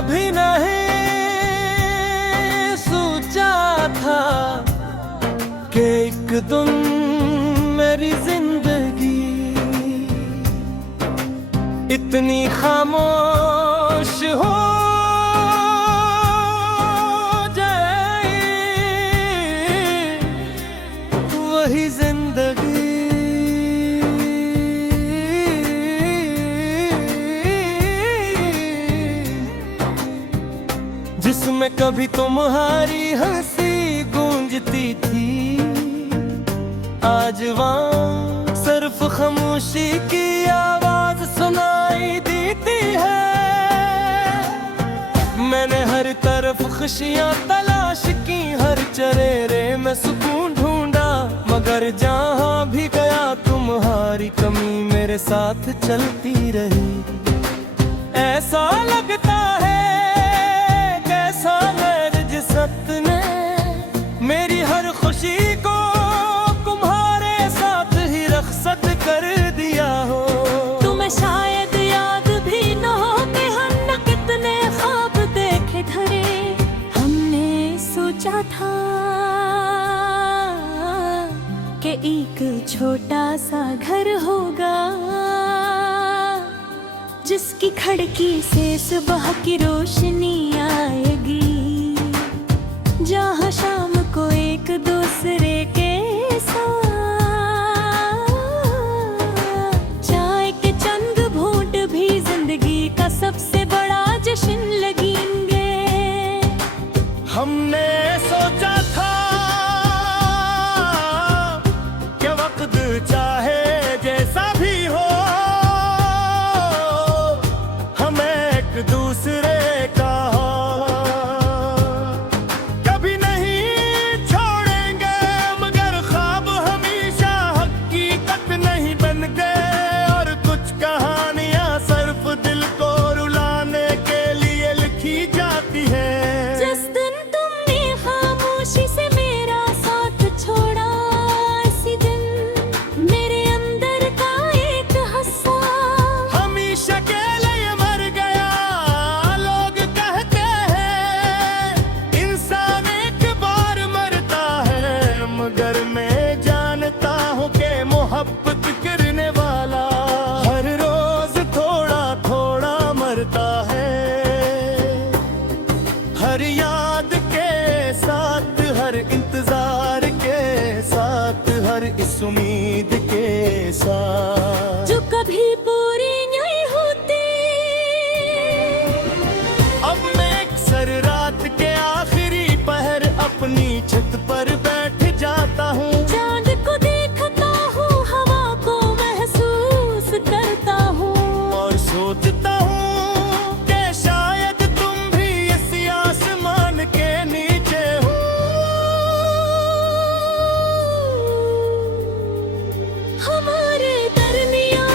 कभी नहीं सोचा था कि एक दिन मेरी जिंदगी इतनी खामोश हो जाए, वही जिंदगी जिसमें कभी तुम्हारी हंसी गूंजती थी, आज वहाँ सिर्फ खामोशी की आवाज सुनाई देती है। मैंने हर तरफ खुशियाँ तलाश की, हर चरेरे में सुकून ढूंढा, मगर जहाँ भी गया तुम्हारी कमी मेरे साथ चलती रही। ऐसा लगता है कैसा नरजिसत ने मेरी हर खुशी को तुम्हारे साथ ही रखसत कर दिया हो। तुम्हें शायद याद भी न हो कि हमने कितने ख्वाब देखे धरे। हमने सोचा था कि एक छोटा सा घर होगा, जिसकी खिड़की से सुबह की रोशनी आएगी, जहाँ शाम को एक दूसरे के साथ चाय के चंद घूंट भी जिंदगी का सबसे बड़ा जश्न लगेंगे। हमने सोचा था कि वक्त चाहे जैसा भी हो, हमें एक दूसरे का कभी नहीं छोड़ेंगे, मगर ख्वाब हमेशा हकीकत नहीं बन गए। और कुछ कहानियां सिर्फ दिल को रुलाने के लिए लिखी जाती है। जिस दिन तुमने खामोशी से मेरा साथ छोड़ा, इसी दिन मेरे अंदर का एक हिस्सा हमेशा के लिए मर गया। लोग कहते हैं इंसान एक बार मरता है, मगर मैं जानता हूँ कि मोहब्बत करने वाला हर रोज थोड़ा थोड़ा मरता है। हर याद के साथ, हर इंतजार के साथ, हर इस उम्मीद के साथ जो कभी पूरी नहीं होती। अब मैं अक्सर रात के आखिरी पहर अपनी छत पर बैठ जाता हूँ। चांद को देखता हूँ, हवा को महसूस करता हूँ, और सोचता हूँ कि शायद तुम भी इसी आसमान के नीचे हो। हमारे दरमियाँ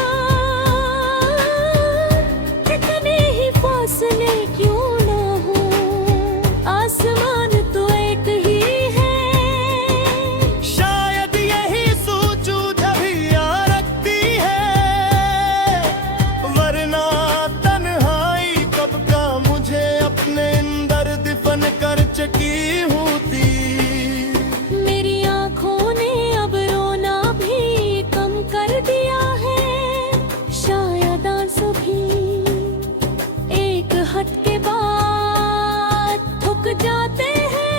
कितने ही फासले क्यों ना हो, आसमान तो एक ही है। शायद यही सोचू जभिया रखती है, वरना तन्हाई कब का मुझे अपने अंदर दफन कर चुकी होती। मेरी आँखों ने अब रोना भी कम कर दिया है, शायद आंसू भी एक हद के बाद थक जाते हैं।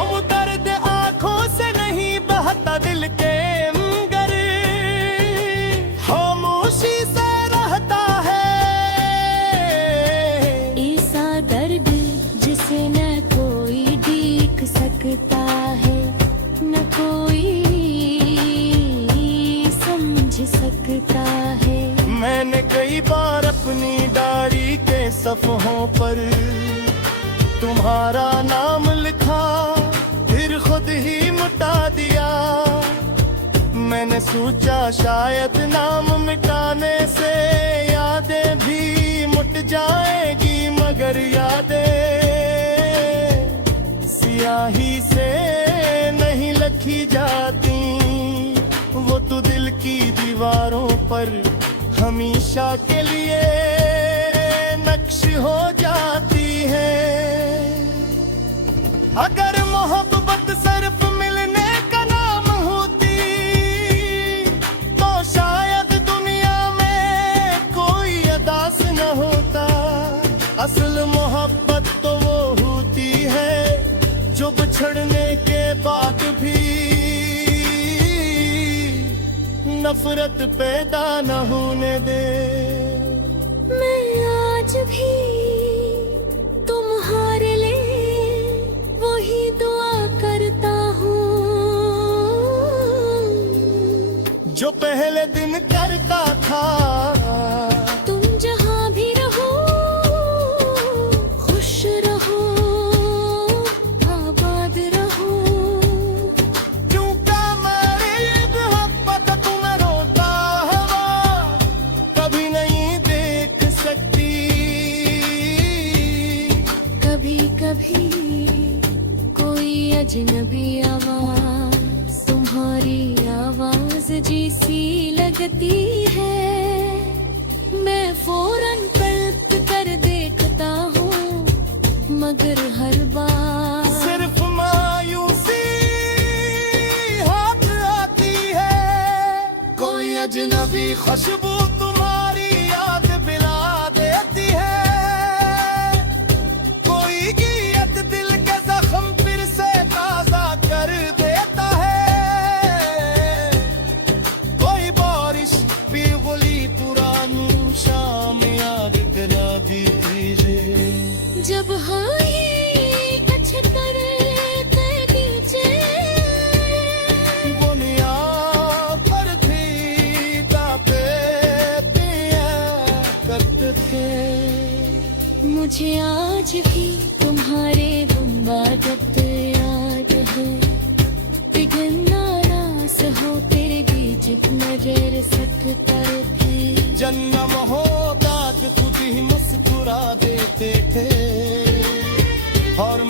अब दर्द आंखों से नहीं बहता दिल के मगर खामोशी से रहता है। ऐसा दर्द जिसे न कोई देख सकता है, न कोई समझ सकता है। मैंने कई बार अपनी डायरी के सफ़हों पर तुम्हारा नाम लिखा, फिर खुद ही मिटा दिया। मैंने सोचा शायद नाम मिटाने से यादें भी मिट जाएगी, मगर यादें स्याही से नहीं लिखी जाती। वो तो दिल की दीवारों पर हमेशा के लिए नक्श हो जाती है। अगर मोहब्बत सिर्फ मिलने का नाम होती तो शायद दुनिया में कोई अदास न होता। असल मोहब्बत तो वो होती है जो बिछड़ने के बाद भी नफरत पैदा न होने दे। मैं आज भी तुम्हारे लिए वही दुआ करता हूँ जो पहले दिन करता था। तुम जहाँ भी रहो खुश रहो आबाद रहो। क्योंकि मेरी मोहब्बत तुम्हें रोता हवा कभी नहीं देख सकती। कभी कभी कोई अजनबी आवाज तुम्हारी आवाज जैसी लगती है। मैं फौरन पलट कर देखता हूँ मगर हर बार सिर्फ मायूसी हाथ आती है। कोई अजनबी खुशबू तुम्हारी याद दिला देती है। कोई गीत दिल के जख्म फिर से ताजा कर देता है। कोई बारिश पिघली पुरानी शाम याद दिला दीजिए। जब हाँ ये अच्छे करते नीचे बुनियाद पर थी तापे पिया करते थे। मुझे आज भी तुम्हारे गुम्बादत याद है। पिघलना रास हो तेरे बीच नजर सत्तर थे। जन्म हो दाद खुद ही मुस्कुरा देते थे और